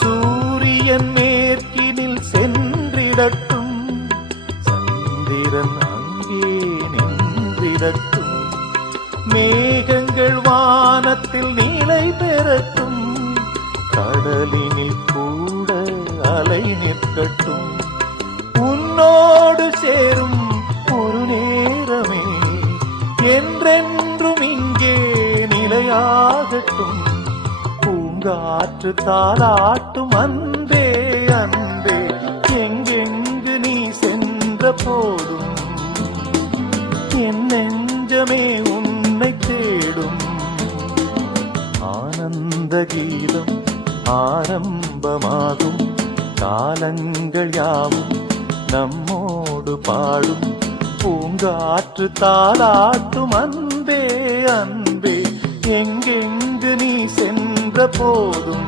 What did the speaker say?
சூரியன் மேற்கினில் சென்றிடட்டும், சந்திரன் அங்கே நின்றிடட்டும், மேகங்கள் வானத்தில் நிலை பெறட்டும், கடலினில் கூட அலை நிற்கட்டும். உன்னோடு சேரும் ஒரு நேரமே என்றென்றும் இங்கே நிலையாகட்டும். பூங்காற்று தாலாட்டும் அன்பே அன்பே, எங்கெங்கு நீ சென்ற போதும் என் நெஞ்சமே உன்னை தேடும். ஆனந்த கீதம் ஆரம்பமாகும், காலங்கள் யாவும் நம்மோடு பாடும். பூங்காற்று தாலாட்டும் அன்பே அன்பே, எங்கெங்கு நீ சென்ற போதும்